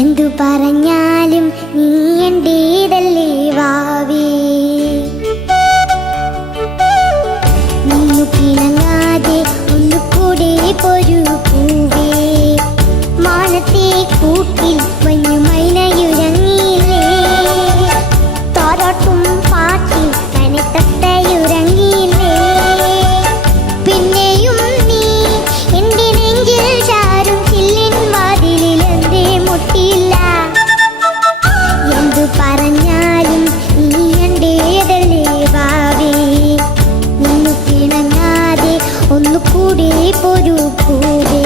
എന്തു പറഞ്ഞാലും നീ എന്റേതല്ലേ വാവേ, നിന്നു പിണങ്ങാതെ ഒന്നുകൂടെ പൊരു പൂവേ, മാനത്തെ കൂട്ടിൽ മഞ്ഞു മൈനയുറങ്ങിയില്ലേ, താരാട്ടും പാട്ടിൽ കനത്തത്തയുറങ്ങിയില്ലേ, പിന്നെയും നീ എന്റെ നെഞ്ചിൽ ചാരും ചില്ലിൻ വാതിലിൽ എന്തേ മുട്ടിയില്ല. എന്തു പറഞ്ഞാലും നീ എന്റേതല്ലേ വാവേ, നിന്നു പിണങ്ങാതെ ഒന്നുകൂടെ പൊരു പൂവേ.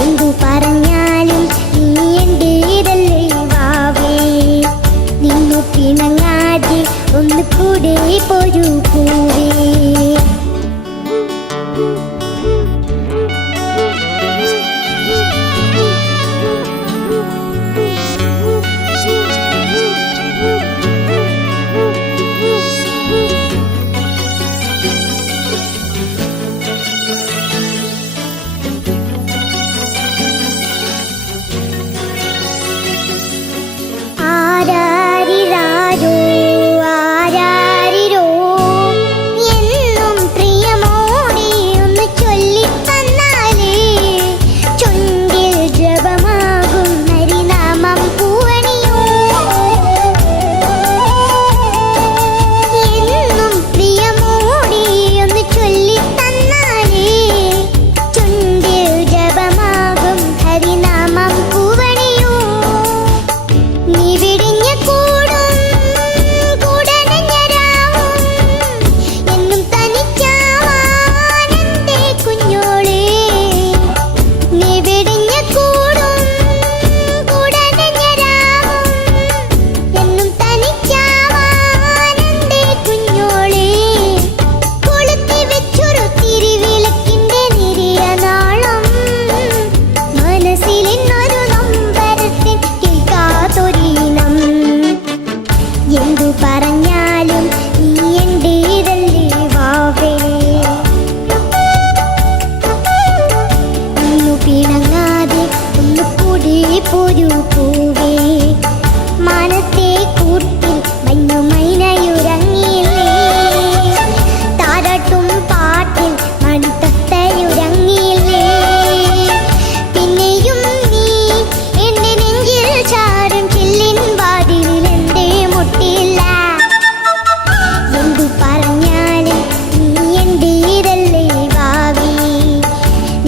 എന്തു പറഞ്ഞാലും നീ എന്റേതല്ലേ വാവേ, നിന്നു പിണങ്ങാതെ ഒന്നുകൂടെ പൊരു പൂവേ. എന്തു പറഞ്ഞാലും നീ എന്റേതല്ലേ വാവേ, നിന്നു പിണങ്ങാതെ ഒന്നുകൂടെ പൊരു പൂവേ, മാനത്തെ കൂട്ടിൽ മഞ്ഞു മൈനയുറങ്ങിയില്ലേ, താരാട്ടും പാട്ടിൽ മണിത്തത്തയുറങ്ങിയില്ലേ, പിന്നെയും നീ എന്റെ നെഞ്ചിൽ ചാരും ചില്ലിൻ വാതിലിൽ എന്തേ മുട്ടിയില്ല. എന്തു പറഞ്ഞാലും നീ എന്റേതല്ലേ വാവേ,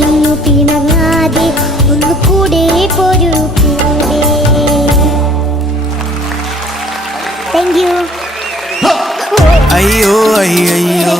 നിന്നു പിണങ്ങാതെ ഒന്നുകൂടെ പൊരു പൂവേ. Thank you. അയ്യോ അയ്യോ